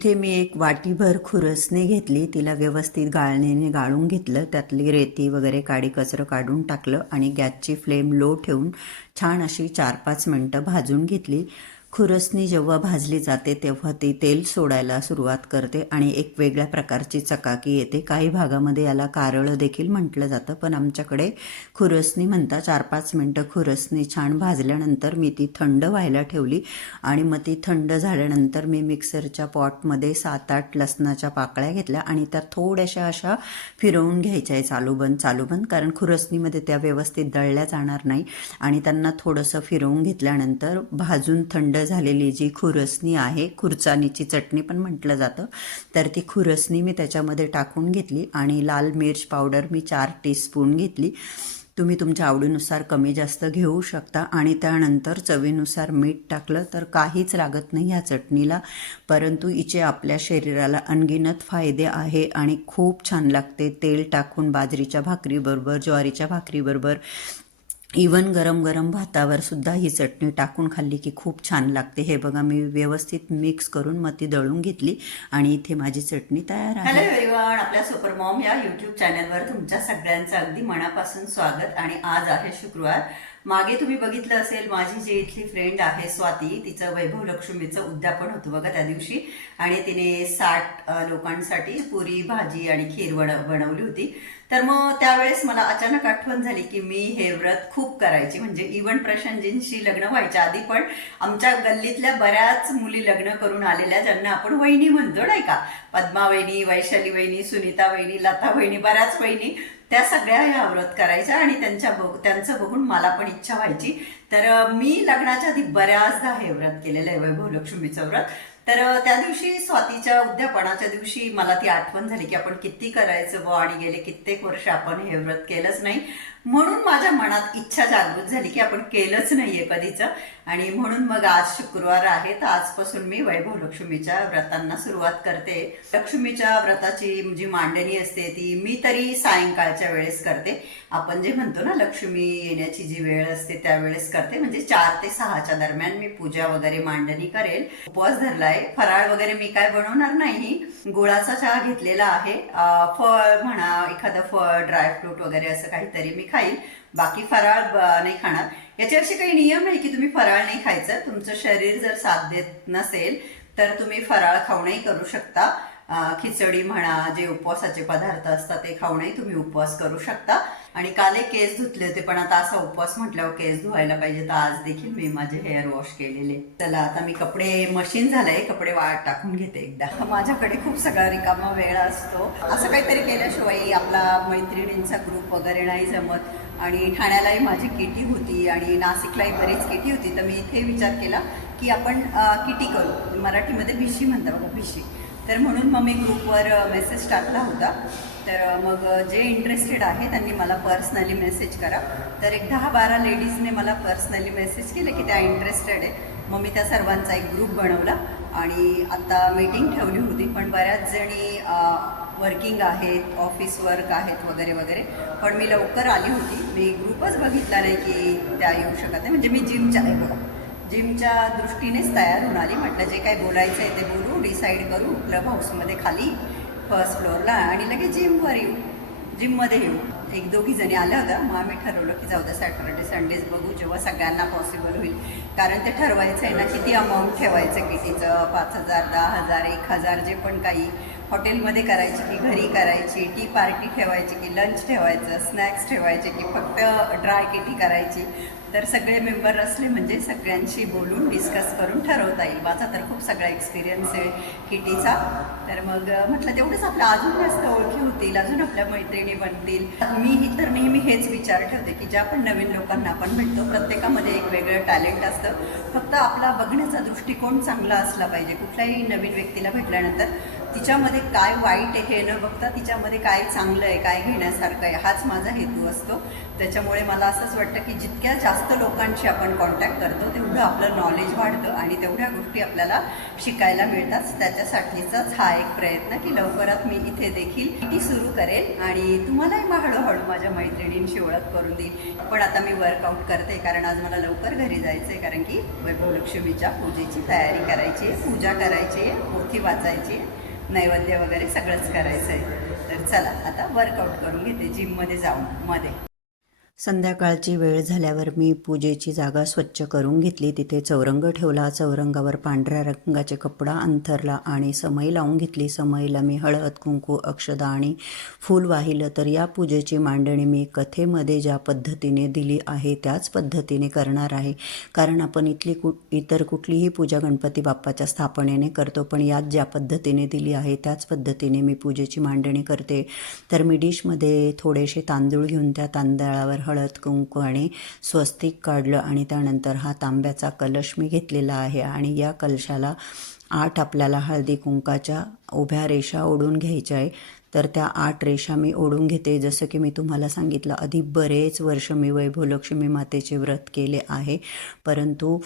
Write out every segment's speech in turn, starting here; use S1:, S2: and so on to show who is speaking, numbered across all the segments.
S1: इथे मी एक वाटीभर खुरसणी घेतली तिला व्यवस्थित गाळणीने गाळून घेतलं त्यातली रेती वगैरे काडी कचरं काढून टाकलं आणि गॅसची फ्लेम लो ठेवून छान अशी चार पाच मिनटं भाजून घेतली. खुरसणी जेव्हा भाजली जाते तेव्हा ती तेल सोडायला सुरुवात करते आणि एक वेगळ्या प्रकारची चकाकी येते. काही भागामध्ये याला कारळं देखील म्हटलं जातं पण आमच्याकडे खुरसणी म्हणता चार पाच मिनटं खुरसणी छान भाजल्यानंतर मी ती थंड व्हायला ठेवली आणि मग ती थंड झाल्यानंतर मी मिक्सरच्या पॉटमध्ये सात आठ लसणाच्या पाकळ्या घेतल्या आणि त्या थोड्याशा अशा फिरवून घ्यायच्या आहे चालू बंद चालू बंद कारण खुरसणीमध्ये त्या व्यवस्थित दळल्या जाणार नाही आणि त्यांना थोडंसं फिरवून घेतल्यानंतर भाजून थंड झालेली जी खुरसणी आहे खुरचानीची चटणी पण म्हटलं जातं. तर ती खुरसणी मी त्याच्यामध्ये टाकून घेतली आणि लाल मिर्च पावडर मी चार टीस्पून घेतली. तुम्ही तुमच्या आवडीनुसार कमी जास्त घेऊ शकता आणि त्यानंतर चवीनुसार मीठ टाकलं तर काहीच लागत नाही ह्या चटणीला. परंतु हिचे आपल्या शरीराला अनगिनत फायदे आहे आणि खूप छान लागते. तेल टाकून बाजरीच्या भाकरीबरोबर ज्वारीच्या भाकरीबरोबर इवन गरम गरम भातावर सुद्धा ही चटणी टाकून खाल्ली की खूप छान लागते. हे बघा मी व्यवस्थित मिक्स करून मग ती दळून घेतली आणि इथे माझी चटणी तयार आहे. हॅलो आपल्या सुपर मॉम या युट्यूब चॅनलवर तुमच्या सगळ्यांचं अगदी मनापासून स्वागत आणि आज आहे शुक्रवार. मागे तुम्ही बघितलं असेल माझी जी इथली फ्रेंड आहे स्वाती तिचं वैभव लक्ष्मीचं उद्यापन होतं बघा त्या दिवशी. आणि तिने साठ लोकांसाठी पुरी भाजी आणि खीर बन बनवली होती. तर मग त्यावेळेस मला अचानक आठवण झाली की मी हे व्रत खूप करायची. म्हणजे इव्हन प्रशांतजींशी लग्न व्हायच्या आधी पण आमच्या गल्लीतल्या बऱ्याच मुली लग्न करून आलेल्या ज्यांना आपण वहिनी म्हणतो नाही का? पद्मा वहिनी वैशाली वहिनी सुनीता वहिनी लता वहिनी बऱ्याच वहिनी त्या सगळ्या ह्या व्रत करायच्या आणि त्यांच्या बघ त्यांचं बघून मला पण इच्छा व्हायची. तर मी लग्नाच्या आधी बऱ्याचदा हे व्रत केलेलं आहे वैभव लक्ष्मीचं व्रत. तर त्या दिवशी स्वातीच्या उद्यापनाच्या दिवशी मला ती आठवण झाली की आपण किती करायचं व आणि गेले कित्येक वर्ष आपण हे व्रत केलंच नाही. म्हणून माझ्या मनात इच्छा जागृत झाली की आपण केलंच नाहीये कधीच. आणि म्हणून मग आज शुक्रवार आहे तर आजपासून मी वैभव लक्ष्मीच्या व्रतांना सुरुवात करते. लक्ष्मीच्या व्रताची जी मांडणी असते ती मी तरी सायंकाळच्या वेळेस करते. आपण जे म्हणतो ना लक्ष्मी येण्याची जी वेळ असते त्यावेळेस करते. म्हणजे चार ते सहाच्या दरम्यान मी पूजा वगैरे मांडणी करेल. उपवास धरलाय. फराळ वगैरे मी काय बनवणार नाही. गुळाचा चहा घेतलेला आहे. फळ म्हणा एखादं फळ ड्रायफ्रूट वगैरे असं काहीतरी मी खाईल बाकी फराळ नाही खाणार. याचे असे काही नियम आहे की तुम्ही फराळ नाही खायचं. तुमचं शरीर जर साथ देत नसेल तर तुम्ही फराळ खाऊनही करू शकता. खिचडी म्हणा जे उपवासाचे पदार्थ असतात ते खाऊनही तुम्ही उपवास करू शकता. आणि काल एक केस धुतले होते पण आता असा उपवास म्हटल्यावर केस धुवायला पाहिजे. तर आज देखील मी माझे हेअर वॉश केलेले. चला आता मी कपडे मशीन झालंय कपडे वाळत टाकून घेते एकदा. माझ्याकडे खूप सगळा रिकामा वेळ असतो. असं काहीतरी केल्याशिवाय आपला मैत्रिणींचा ग्रुप वगैरे नाही जमत. आणि ठाण्यालाही माझी किटी होती आणि नाशिकलाही बरीच किटी होती. तर मी इथे विचार केला की आपण किटी करू. मराठीमध्ये भिशी म्हणता बघा भिशी. तर म्हणून मग मी ग्रुपवर मेसेज टाकला होता. तर मग जे इंटरेस्टेड आहे त्यांनी मला पर्सनली मेसेज करा. तर एक दहा बारा लेडीजने मला पर्सनली मेसेज केले की त्या इंटरेस्टेड आहे. मग मी त्या सर्वांचा एक ग्रुप बनवला आणि आता मीटिंग ठेवली होती. पण बऱ्याच जणी वर्किंग आहेत ऑफिस वर्क आहेत वगैरे वगैरे. पण मी लवकर आली होती. मी ग्रुपच बघितला नाही की त्या येऊ शकत नाही. म्हणजे मी जिमच्या नाही बघा. जिमच्या दृष्टीनेच तयार होऊन आली. म्हटलं जे काय बोलायचं आहे ते बोलू. डिसाईड करू क्लब हाऊसमध्ये खाली फर्स्ट फ्लोअरला आणि लगेच जिमवर येऊ. जिममध्ये येऊ. एक दोघी जणी आल्या होत्या. मग आम्ही ठरवलं की जाऊ द्या सॅटर्डे संडेज बघू जेव्हा सगळ्यांना पॉसिबल होईल. कारण ते ठरवायचं आहे ना किती अमाऊंट ठेवायचं कितीचं? पाच हजार दहा हजार एक हजार जे पण काही हॉटेलमध्ये करायची की घरी करायची टी पार्टी ठेवायची की लंच ठेवायचं स्नॅक्स ठेवायचे की फक्त ड्राय किटी करायची. तर सगळे मेंबर असले म्हणजे सगळ्यांशी बोलून डिस्कस करून ठरवता येईल. माझा तर खूप सगळा एक्सपिरियन्स आहे किटीचा तर मग म्हटलं तेवढंच आपलं अजून जास्त ओळखी होतील अजून आपल्या मैत्रिणी बनतील. मी ही तर नेहमी हेच विचार ठेवते की ज्या पण नवीन लोकांना आपण भेटतो प्रत्येकामध्ये एक वेगळं टॅलेंट असतं. फक्त आपला बघण्याचा दृष्टिकोन चांगला असला पाहिजे. कुठल्याही नवीन व्यक्तीला भेटल्यानंतर
S2: तिच्यामध्ये काय वाईट आहे हे न बघता तिच्यामध्ये काय चांगलं आहे काय घेण्यासारखं आहे हाच माझा हेतू असतो. त्याच्यामुळे मला असंच वाटतं की जितक्या जास्त लोकांशी आपण कॉन्टॅक्ट करतो तेवढं आपलं नॉलेज वाढतं आणि तेवढ्या गोष्टी आपल्याला शिकायला मिळतात. त्याच्यासाठीचाच हा एक प्रयत्न की लवकरात मी इथे देखील ती सुरू करेल आणि तुम्हालाही मग हळूहळू माझ्या मैत्रिणींशी ओळख करून देईल पण आता मी वर्कआउट करते कारण आज मला लवकर घरी जायचं आहे कारण की वैभवलक्ष्मीच्या पूजेची तयारी करायची आहे पूजा करायची आहे पोथी वाचायची आहे. नैवेद्य वगैरे सगळंच करायचं आहे तर चला आता वर्कआउट करून घेते जिममध्ये जाऊन मध्ये. संध्याकाळची वेळ झाल्यावर मी पूजेची जागा स्वच्छ करून घेतली. तिथे चौरंग ठेवला. चौरंगावर पांढऱ्या रंगाचे कपडा अंथरला आणि समई लावून घेतली. समईला मी हळद कुंकू अक्षदा आणि फूल वाहिलं. तर या पूजेची मांडणी मी कथेमध्ये ज्या पद्धतीने दिली आहे त्याच पद्धतीने करणार आहे. कारण आपण इथली कु इतर कुठलीही पूजा गणपती बाप्पाच्या स्थापनेने करतो पण यात ज्या पद्धतीने दिली आहे त्याच पद्धतीने मी पूजेची मांडणी करते. तर मी डिशमध्ये थोडेसे तांदूळ घेऊन त्या तांदळावर हळद कुंकू आणि स्वस्तिक काढलं आणि त्यानंतर हा तांब्याचा कलश मी घेतलेला आहे आणि या कलशाला आठ आपल्याला हळदी कुंकाच्या उभ्या रेषा ओढून घ्यायच्या आहे. तर त्या आठ रेषा मी ओढून घेते. जसं की मी तुम्हाला सांगितलं आधी बरेच वर्ष मी वैभवलक्ष्मी मातेचे व्रत केले आहे. परंतु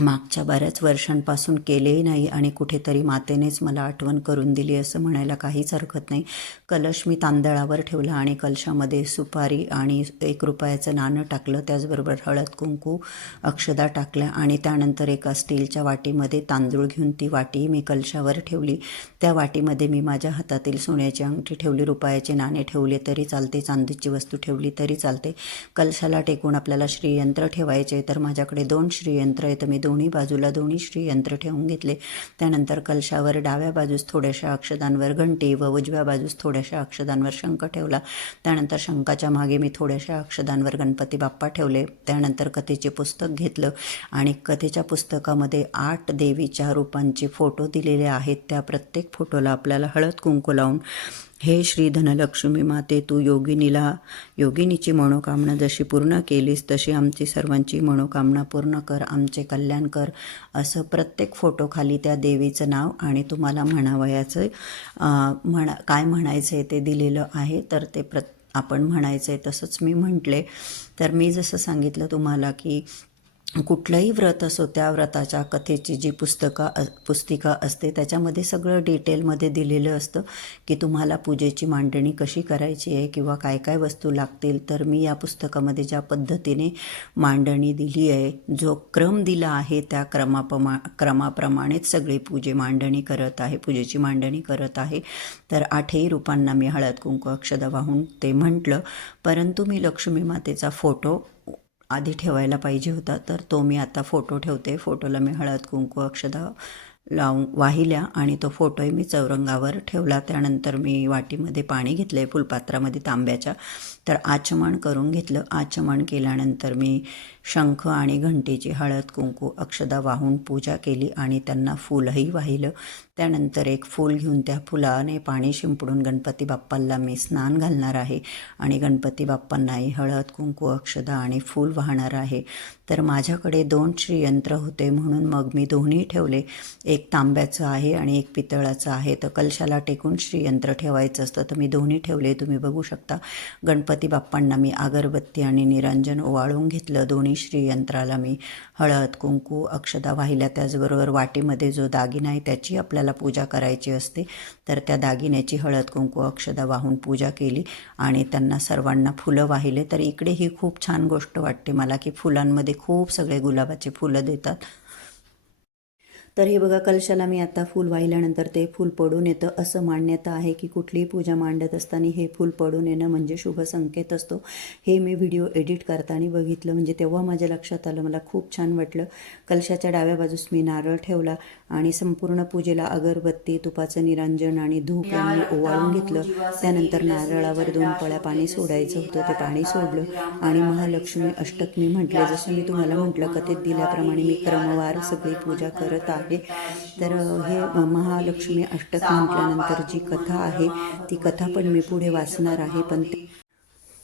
S2: मागच्या बऱ्याच वर्षांपासून केलेही नाही आणि कुठेतरी मातेनेच मला आठवण करून दिली असं म्हणायला काहीच हरकत नाही. कलश मी तांदळावर ठेवला आणि कलशामध्ये सुपारी आणि एक रुपयाचं नाणं टाकलं. त्याचबरोबर हळद कुंकू अक्षदा टाकल्या आणि त्यानंतर एका स्टीलच्या वाटीमध्ये तांदूळ घेऊन ती वाटी मी कलशावर ठेवली. त्या वाटीमध्ये मी माझ्या हातातील सोन्याची अंगठी ठेवली रुपयाचे नाणे ठेवले तरी चालते. चांदीची वस्तू ठेवली तरी चालते. कलशाला टेकून आपल्याला श्रीयंत्र ठेवायचे तर माझ्याकडे दोन श्रीयंत्र आहेत. मी दोन्ही बाजूला दोन्ही श्रीयंत्र ठेवून घेतले. त्यानंतर कलशावर डाव्या बाजूस थोड्याशा अक्षदांवर घंटी व उजव्या बाजूस थोड्याशा अक्षदांवर शंख ठेवला. त्यानंतर शंखाच्या मागे मी थोड्याशा अक्षदांवर गणपती बाप्पा ठेवले. त्यानंतर कथेचे पुस्तक घेतलं आणि कथेच्या पुस्तकामध्ये आठ देवीच्या रूपांचे फोटो दिलेले आहेत. त्या प्रत्येक फोटोला आपल्याला हळद कुंकू लावून हे श्री धनलक्ष्मी माते तू योगिनीला योगिनीची मनोकामना जशी पूर्ण केलीस तशी आमची सर्वांची मनोकामना पूर्ण कर आमचे कल्याण कर. असं प्रत्येक फोटोखाली त्या देवीचं नाव आणि तुम्हाला म्हणावयाचं म्हणा काय म्हणायचं आहे ते दिलेलं आहे. तर ते प्र आपण म्हणायचं आहे तसंच मी म्हटले. तर मी जसं सांगितलं तुम्हाला की कुठलंही व्रत असो त्या व्रताच्या कथेची जी पुस्तकं पुस्तिका असते त्याच्यामध्ये सगळं डिटेलमध्ये दिलेलं असतं की तुम्हाला पूजेची मांडणी कशी करायची आहे किंवा काय काय वस्तू लागतील. तर मी या पुस्तकामध्ये ज्या पद्धतीने मांडणी दिली आहे जो क्रम दिला आहे त्या क्रमापमा क्रमाप्रमाणेच सगळी पूजे मांडणी करत आहे पूजेची मांडणी करत आहे. तर आठही रूपांना मी हळद कुंकू अक्षदा वाहून ते म्हटलं. परंतु मी लक्ष्मी मातेचा फोटो आधी ठेवायला पाहिजे होता तर तो मी आता फोटो ठेवते. फोटोला मी हळद कुंकू अक्षदा लावून वाहिल्या आणि तो फोटोही मी चौरंगावर ठेवला. त्यानंतर मी वाटीमध्ये पाणी घेतलं आहे फुलपात्रामध्ये तांब्याच्या. तर आचमन करून घेतलं. आचमन केल्यानंतर मी शंख आणि घंटेची हळद कुंकू अक्षदा वाहून पूजा केली आणि त्यांना फुलही वाहिलं. त्यानंतर एक फूल घेऊन त्या फुलाने पाणी शिंपडून गणपती बाप्पाला मी स्नान घालणार आहे आणि गणपती बाप्पांनाही हळद कुंकू अक्षदा आणि फूल वाहणार आहे. तर माझ्याकडे दोन श्रीयंत्र होते म्हणून मग मी दोन्ही ठेवले. एक तांब्याचं आहे आणि एक पितळाचं आहे. तर कलशाला टेकून श्रीयंत्र ठेवायचं असतं तर मी दोन्ही ठेवले. तुम्ही बघू शकता गणपती बाप्पांना मी अगरबत्ती आणि निरंजन ओवाळून घेतलं. दोन्ही श्रीयंत्राला मी हळद कुंकू अक्षदा वाहिल्या. त्याचबरोबर वाटीमध्ये जो दागिना आहे त्याची आपल्याला पूजा करायची असते. तर त्या दागिन्याची हळद कुंकू अक्षदा वाहून पूजा केली आणि त्यांना सर्वांना फुलं वाहिले. तर इकडे ही खूप छान गोष्ट वाटते मला की फुलांमध्ये खूप सगळे गुलाबाचे फुलं देतात. तर हे बघा कलशाला मी आता फूल वाहिल्यानंतर ते फूल पडून येतं. असं मान्यता आहे की कुठलीही पूजा मांडत असताना हे फूल पडून येणं म्हणजे शुभ संकेत असतो. हे मी व्हिडिओ एडिट करताना बघितलं. म्हणजे तेव्हा माझ्या लक्षात आलं. मला खूप छान वाटलं. कलशाच्या डाव्या बाजूस मी नारळ ठेवला आणि संपूर्ण पूजेला अगरबत्ती तुपाचं निरांजन आणि धूप यांनी ओवाळून घेतलं. त्यानंतर नारळावर दोन पळ्या पाणी सोडायचं होतं. ते पाणी सोडलं आणि महालक्ष्मी अष्टक मी म्हटलं. जसं मी तुम्हाला म्हटलं कथेत दिल्याप्रमाणे मी क्रमवार सगळी पूजा करत आहे तर हे महालक्ष्मी अष्टक म्हटल्यानंतर जी कथा आहे ती कथा पण मी पुढे वाचणार आहे पण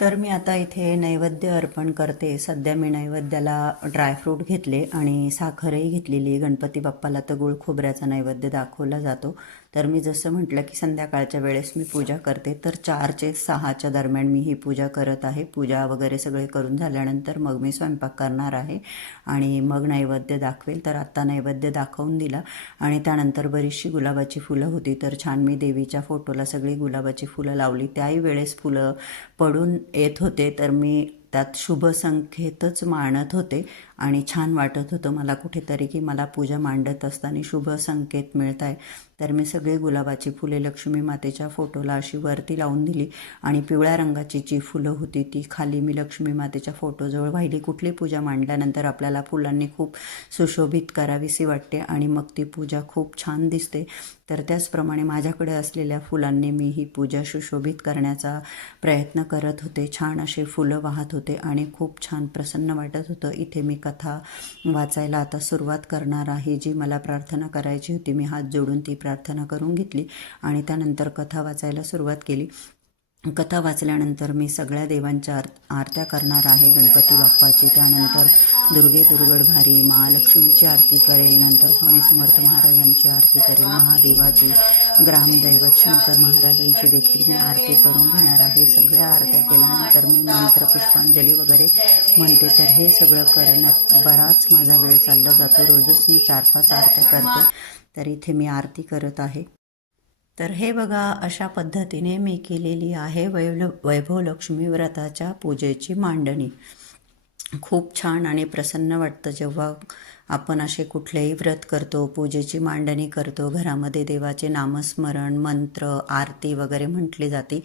S2: तर मी आता इथे नैवेद्य अर्पण करते. सध्या मी नैवेद्याला ड्रायफ्रूट घेतले आणि साखरही घेतलेली गणपती बाप्पाला तर गुळ खोबऱ्याचा नैवेद्य दाखवला जातो. तर मी जसं म्हटलं की संध्याकाळच्या वेळेस मी पूजा करते तर चारचे सहाच्या दरम्यान मी ही पूजा करत आहे. पूजा वगैरे सगळे करून झाल्यानंतर मग मी स्वयंपाक करणार आहे आणि मग नैवेद्य दाखवेल. तर आत्ता नैवेद्य दाखवून दिला आणि त्यानंतर बरीचशी गुलाबाची फुलं होती. तर छान मी देवीच्या फोटोला सगळी गुलाबाची फुलं लावली. त्याही वेळेस फुलं पडून येत होते तर मी त्यात शुभ संख्येतच मांडत होते आणि छान वाटत होतं मला कुठेतरी की मला पूजा मांडत असताना शुभ संकेत मिळत आहे तर मी सगळी गुलाबाची फुले लक्ष्मी मातेच्या फोटोला अशी वरती लावून दिली आणि पिवळ्या रंगाची जी फुलं होती ती खाली मी लक्ष्मी मातेच्या फोटोजवळ वाहिली. कुठली पूजा मांडल्यानंतर आपल्याला फुलांनी खूप सुशोभित करावीशी वाटते आणि मग ती पूजा खूप छान दिसते. तर त्याचप्रमाणे माझ्याकडे असलेल्या फुलांनी मी ही पूजा सुशोभित करण्याचा प्रयत्न करत होते. छान असे फुलं वाहत होते आणि खूप छान प्रसन्न वाटत होतं. इथे मी कथा वाचायला आता सुरुवात करणार आहे. जी मला प्रार्थना करायची होती मी हात जोडून ती प्रार्थना करून घेतली आणि त्यानंतर कथा वाचायला सुरुवात केली. कथा वाचल्यानंतर मी सगळ्या देवांच्या आर आरत्या करणार आहे. गणपती बाप्पाची त्यानंतर दुर्गे दुर्गड भारी महालक्ष्मीची आरती करेल. नंतर स्वामी समर्थ महाराजांची आरती करेल. महादेवाची ग्रामदैवत शंकर महाराजांची देखील मी आरती करून घेणार आहे. सगळ्या आरत्या केल्यानंतर मी मंत्र पुष्पांजली वगैरे म्हणते. तर हे सगळं करण्यात बराच माझा वेळ चालला जातो. रोजच मी चार पाच आरत्या करते. तर इथे मी आरती करत आहे. तर हे बघा अशा पद्धतीने मी केलेली आहे वैव वैभव लक्ष्मी व्रताच्या पूजेची मांडणी खूप छान आणि प्रसन्न वाटतं जेव्हा आपण असे कुठलेही व्रत करतो पूजेची मांडणी करतो घरामध्ये देवाचे नामस्मरण मंत्र आरती वगैरे म्हटली जाते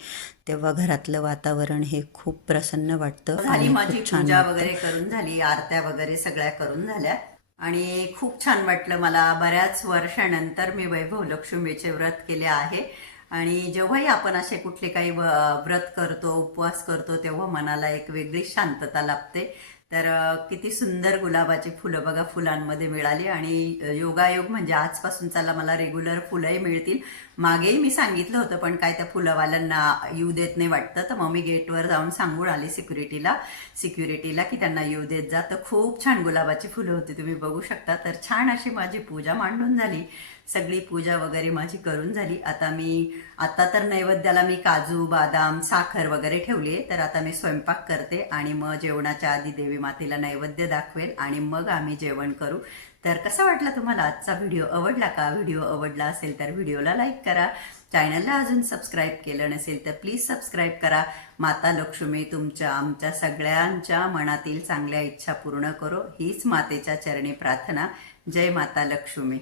S2: तेव्हा घरातलं वातावरण हे खूप प्रसन्न वाटतं आणि
S1: माझी
S2: खूप छान.
S1: वगैरे करून झाली आरत्या वगैरे सगळ्या करून झाल्या आणि खूप छान वाटलं मला. बऱ्याच वर्षानंतर मी वैभव लक्ष्मीचे व्रत केले आहे. आणि जेव्हाही आपण असे कुठले काही व्रत करतो उपवास करतो तेव्हा मनाला एक वेगळी शांतता लाभते. तर किती सुंदर गुलाबाची फुलं बघा फुलांमध्ये मिळाली आणि योगायोग म्हणजे आजपासून चला मला रेग्युलर फुलंही मिळतील. मागेही मी सांगितलं होतं पण काय त्या फुलंवाल्यांना येऊ देत नाही वाटतं. तर मग मी गेटवर जाऊन सांगून आले सिक्युरिटीला सिक्युरिटीला की त्यांना येऊ देत जा. तर खूप छान गुलाबाची फुलं होती तुम्ही बघू शकता. तर छान अशी माझी पूजा मांडून झाली. सगळी पूजा वगैरे माझी करून झाली. आता मी आता तर नैवेद्याला मी काजू बदाम साखर वगैरे ठेवली तर आता मी स्वयंपाक करते आणि मग जेवणाच्या आधी देवी मातेला नैवेद्य दाखवेल आणि मग आम्ही जेवण करू. तर कसा वाटला तुम्हाला आजचा व्हिडिओ? आवडला का? व्हिडिओ आवडला असेल तर व्हिडिओला लाईक करा. चॅनलला अजून सबस्क्राईब केलं नसेल तर प्लीज सबस्क्राईब करा. माता लक्ष्मी तुमच्या आमच्या सगळ्यांच्या मनातील चांगल्या इच्छा पूर्ण करो. हीच मातेच्या चरणी प्रार्थना. जय माता लक्ष्मी.